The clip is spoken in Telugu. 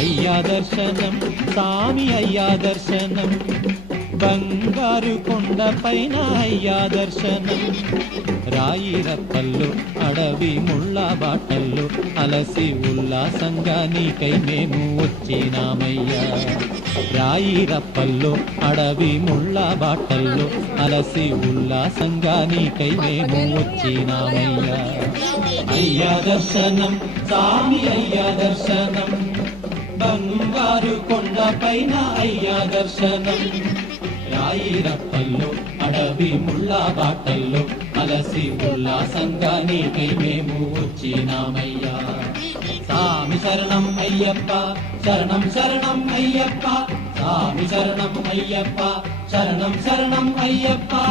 అయ్యా దర్శనం స్వామి అయ్యా దర్శనం బంగారు కొండ పైన అయ్యా దర్శనం రాయి రప్పల్లో అడవి ముళ్ళ బాటల్లో అలసి ఉల్లాసంగా నీకై మేము వచ్చినామయ్యా రాయి రప్పల్లో అడవి ముళ్ళ బాటల్లో అలసి ఉల్లాసంగా నీకై మేము వచ్చినామయ్యా అయ్యా దర్శనం స్వామి అయ్యా దర్శనం గంగారు కొండ పైన అయ్యా దర్శనం రాయి రప్పల్లో అడవి ముళ్ళా బాటల్లో అలసి ముల్లా నీకై మేము వచ్చినామయ్యా సామి శరణం అయ్యప్ప శరణం శరణం అయ్యప్ప సామి శరణం అయ్యప్ప శరణం శరణం అయ్యప్ప